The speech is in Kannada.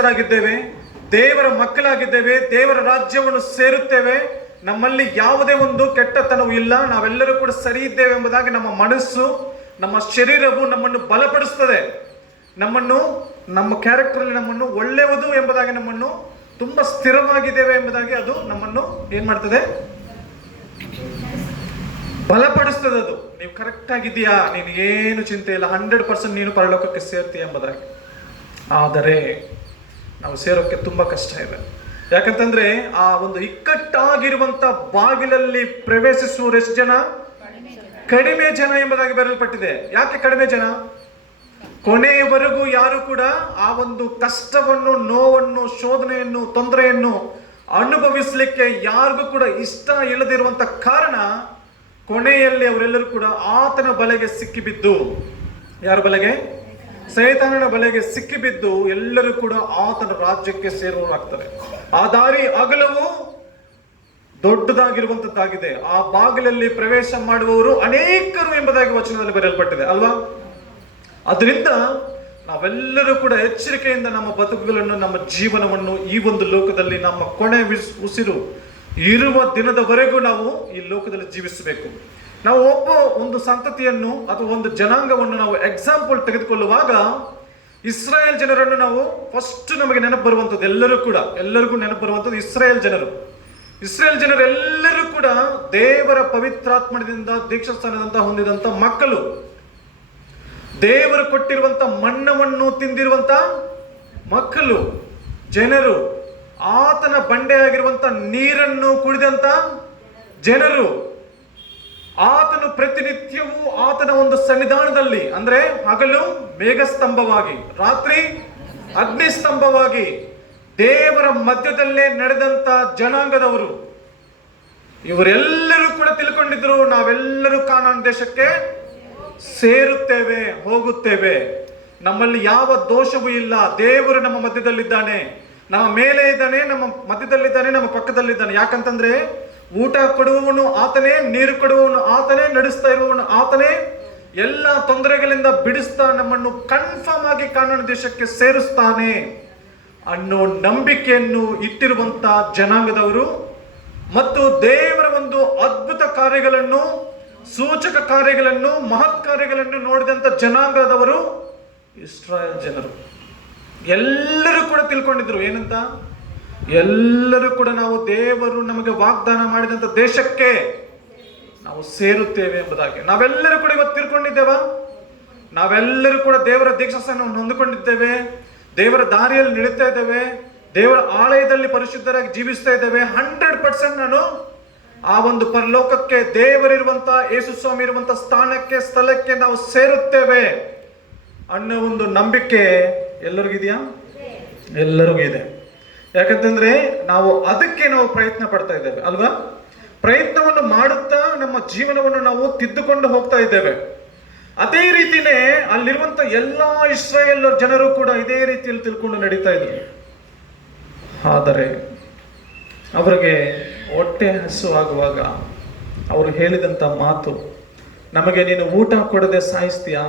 ವಂಶಸ್ಥರಾಗಿದ್ದೇವೆ, ದೇವರ ಮಕ್ಕಳಾಗಿದ್ದೇವೆ, ದೇವರ ರಾಜ್ಯವನ್ನು ಸೇರುತ್ತೇವೆ, ನಮ್ಮಲ್ಲಿ ಯಾವುದೇ ಒಂದು ಕೆಟ್ಟತನವೂ ಇಲ್ಲ, ನಾವೆಲ್ಲರೂ ಕೂಡ ಸರಿ ಇದ್ದೇವೆ ಎಂಬುದಾಗಿ ನಮ್ಮ ಮನಸ್ಸು, ನಮ್ಮ ಶರೀರವು ನಮ್ಮನ್ನು ಬಲಪಡಿಸ್ತದೆ. ನಮ್ಮ ಕ್ಯಾರೆಕ್ಟರ್ ನಮ್ಮನ್ನು ಒಳ್ಳೆಯದು ಎಂಬುದಾಗಿ, ನಮ್ಮನ್ನು ತುಂಬಾ ಸ್ಥಿರವಾಗಿದ್ದೇವೆ ಎಂಬುದಾಗಿ ಅದು ನಮ್ಮನ್ನು ಏನ್ ಮಾಡ್ತದೆ? ಬಲಪಡಿಸ್ತದೆ. ಅದು ನೀವು ಕರೆಕ್ಟ್ ಆಗಿದೆಯಾ, ನೀನು ಏನು ಚಿಂತೆ ಇಲ್ಲ, 100% ನೀನು ಪರಲೋಕಕ್ಕೆ ಸೇರ್ತೀಯ ಎಂಬುದಾಗಿ. ಆದರೆ ನಾವು ಸೇರೋಕ್ಕೆ ತುಂಬಾ ಕಷ್ಟ ಇದೆ. ಯಾಕಂತಂದ್ರೆ ಆ ಒಂದು ಇಕ್ಕಟ್ಟಾಗಿರುವಂತ ಬಾಗಿಲಲ್ಲಿ ಪ್ರವೇಶಿಸುವ ಎಷ್ಟು ಜನ? ಕಡಿಮೆ ಜನ ಎಂಬುದಾಗಿ ಬರೆಯಲ್ಪಟ್ಟಿದೆ. ಯಾಕೆ ಕಡಿಮೆ ಜನ? ಕೊನೆಯವರೆಗೂ ಯಾರು ಕೂಡ ಆ ಒಂದು ಕಷ್ಟವನ್ನು, ನೋವನ್ನು, ಶೋಧನೆಯನ್ನು, ತೊಂದರೆಯನ್ನು ಅನುಭವಿಸಲಿಕ್ಕೆ ಯಾರಿಗೂ ಕೂಡ ಇಷ್ಟ ಇಲ್ಲದಿರುವಂತ ಕಾರಣ ಕೊನೆಯಲ್ಲಿ ಅವರೆಲ್ಲರೂ ಕೂಡ ಆತನ ಬಲೆಗೆ ಸಿಕ್ಕಿಬಿದ್ದು, ಯಾರ ಬಲೆಗೆ? ಸೈತಾನನ ಬಲೆಗೆ ಸಿಕ್ಕಿಬಿದ್ದು ಎಲ್ಲರೂ ಕೂಡ ಆತನ ರಾಜ್ಯಕ್ಕೆ ಸೇರುವರಾಗ್ತಾರೆ. ಆ ದಾರಿ ಅಗಲವು ದೊಡ್ಡದಾಗಿರುವಂತದ್ದಾಗಿದೆ. ಆ ಬಾಗಿಲಲ್ಲಿ ಪ್ರವೇಶ ಮಾಡುವವರು ಅನೇಕರು ಎಂಬುದಾಗಿ ವಚನದಲ್ಲಿ ಬರೆಯಲ್ಪಟ್ಟಿದೆ ಅಲ್ವಾ? ಅದರಿಂದ ನಾವೆಲ್ಲರೂ ಕೂಡ ಎಚ್ಚರಿಕೆಯಿಂದ ನಮ್ಮ ಬದುಕುಗಳನ್ನು, ನಮ್ಮ ಜೀವನವನ್ನು ಈ ಒಂದು ಲೋಕದಲ್ಲಿ ನಮ್ಮ ಕೊನೆ ಉಸಿರು ಇರುವ ದಿನದವರೆಗೂ ನಾವು ಈ ಲೋಕದಲ್ಲಿ ಜೀವಿಸಬೇಕು. ನಾವು ಒಂದು ಸಂತತಿಯನ್ನು ಅಥವಾ ಒಂದು ಜನಾಂಗವನ್ನು ನಾವು ಎಕ್ಸಾಂಪಲ್ ತೆಗೆದುಕೊಳ್ಳುವಾಗ ಇಸ್ರಾಯೇಲ್ ಜನರನ್ನು ನಾವು ಫಸ್ಟ್ ನಮಗೆ ನೆನಪು ಬರುವಂಥದ್ದು, ಎಲ್ಲರಿಗೂ ನೆನಪು ಬರುವಂಥದ್ದು ಇಸ್ರಾಯೇಲ್ ಜನರೆಲ್ಲರೂ ಕೂಡ ದೇವರ ಪವಿತ್ರಾತ್ಮದಿಂದ ದೀಕ್ಷಾಸ್ಥಾನದಂತ ಹೊಂದಿದಂತ ಮಕ್ಕಳು, ದೇವರು ಕೊಟ್ಟಿರುವಂತ ಮನ್ನವನ್ನು ತಿಂದಿರುವಂತ ಮಕ್ಕಳು, ಜನರು, ಆತನ ಬಂಡೆಯಾಗಿರುವಂತ ನೀರನ್ನು ಕುಡಿದಂತ ಜನರು, ಆತನು ಪ್ರತಿನಿತ್ಯವೂ ಆತನ ಒಂದು ಸನ್ನಿಧಾನದಲ್ಲಿ, ಅಂದ್ರೆ ಹಗಲು ಮೇಘಸ್ತಂಭವಾಗಿ, ರಾತ್ರಿ ಅಗ್ನಿಸ್ತಂಭವಾಗಿ ದೇವರ ಮಧ್ಯದಲ್ಲೇ ನಡೆದಂತ ಜನಾಂಗದವರು. ಇವರೆಲ್ಲರೂ ಕೂಡ ತಿಳ್ಕೊಂಡಿದ್ರು, ನಾವೆಲ್ಲರೂ ಕಾನಾನ್ ದೇಶಕ್ಕೆ ಸೇರುತ್ತೇವೆ, ಹೋಗುತ್ತೇವೆ, ನಮ್ಮಲ್ಲಿ ಯಾವ ದೋಷವೂ ಇಲ್ಲ, ದೇವರು ನಮ್ಮ ಮಧ್ಯದಲ್ಲಿದ್ದಾನೆ, ನಮ್ಮ ಮೇಲೆ ಇದ್ದಾನೆ, ನಮ್ಮ ಮಧ್ಯದಲ್ಲಿದ್ದಾನೆ, ನಮ್ಮ ಪಕ್ಕದಲ್ಲಿದ್ದಾನೆ. ಯಾಕಂತಂದ್ರೆ ಊಟ ಕೊಡುವವನು ಆತನೇ, ನೀರು ಕೊಡುವವನು ಆತನೇ, ನಡೆಸ್ತಾ ಇರುವವನು ಆತನೇ, ಎಲ್ಲ ತೊಂದರೆಗಳಿಂದ ಬಿಡಿಸ್ತಾ ನಮ್ಮನ್ನು ಕನ್ಫರ್ಮ್ ಆಗಿ ಕಾನಾನ್ ದೇಶಕ್ಕೆ ಸೇರಿಸ್ತಾನೆ ಅನ್ನೋ ನಂಬಿಕೆಯನ್ನು ಇಟ್ಟಿರುವಂತ ಜನಾಂಗದವರು ಮತ್ತು ದೇವರ ಒಂದು ಅದ್ಭುತ ಕಾರ್ಯಗಳನ್ನು, ಸೂಚಕ ಕಾರ್ಯಗಳನ್ನು, ಮಹತ್ ಕಾರ್ಯಗಳನ್ನು ನೋಡಿದಂತ ಜನಾಂಗದವರು ಇಸ್ರಾಯೇಲ್ ಜನರು. ಎಲ್ಲರೂ ಕೂಡ ತಿಳ್ಕೊಂಡಿದ್ರು ಏನಂತ? ಎಲ್ಲರೂ ಕೂಡ ನಾವು ದೇವರು ನಮಗೆ ವಾಗ್ದಾನ ಮಾಡಿದಂತ ದೇಶಕ್ಕೆ ನಾವು ಸೇರುತ್ತೇವೆ ಎಂಬುದಾಗಿ. ನಾವೆಲ್ಲರೂ ಕೂಡ ಇವತ್ತು ತಿಳ್ಕೊಂಡಿದ್ದೇವ? ನಾವೆಲ್ಲರೂ ಕೂಡ ದೇವರ ದೀಕ್ಷಾಸ್ಥಾನವನ್ನು ಹೊಂದಿಕೊಂಡಿದ್ದೇವೆ, ದೇವರ ದಾರಿಯಲ್ಲಿ ನಡೀತಾ ಇದ್ದೇವೆ, ದೇವರ ಆಲಯದಲ್ಲಿ ಪರಿಶುದ್ಧರಾಗಿ ಜೀವಿಸ್ತಾ ಇದ್ದೇವೆ. 100% ನಾನು ಆ ಒಂದು ಪರಲೋಕಕ್ಕೆ, ದೇವರಿರುವಂತ ಯೇಸು ಸ್ವಾಮಿ ಇರುವಂತ ಸ್ಥಳಕ್ಕೆ ನಾವು ಸೇರುತ್ತೇವೆ ಅನ್ನೋ ಒಂದು ನಂಬಿಕೆ ಎಲ್ಲರಿಗಿದೆಯಾ? ಎಲ್ಲರಿಗೂ ಇದೆ. ಯಾಕಂತಂದ್ರೆ ಅದಕ್ಕೆ ನಾವು ಪ್ರಯತ್ನ ಪಡ್ತಾ ಇದ್ದೇವೆ ಅಲ್ವಾ? ಪ್ರಯತ್ನವನ್ನು ಮಾಡುತ್ತಾ ನಮ್ಮ ಜೀವನವನ್ನು ನಾವು ತಿದ್ದುಕೊಂಡು ಹೋಗ್ತಾ ಇದ್ದೇವೆ. ಅದೇ ರೀತಿನೇ ಅಲ್ಲಿರುವಂತ ಎಲ್ಲಾ ಇಸ್ರಾಯೇಲ್ ಜನರು ಕೂಡ ಇದೇ ರೀತಿಯಲ್ಲಿ ತಿಳ್ಕೊಂಡು ನಡೀತಾ ಇದ್ರು. ಆದರೆ ಅವರಿಗೆ ಹೊಟ್ಟೆ ಹಸುವಾಗುವಾಗ ಅವರು ಹೇಳಿದಂತ ಮಾತು, ನಮಗೆ ನೀನು ಊಟ ಕೊಡದೆ ಸಾಯಿಸ್ತೀಯಾ?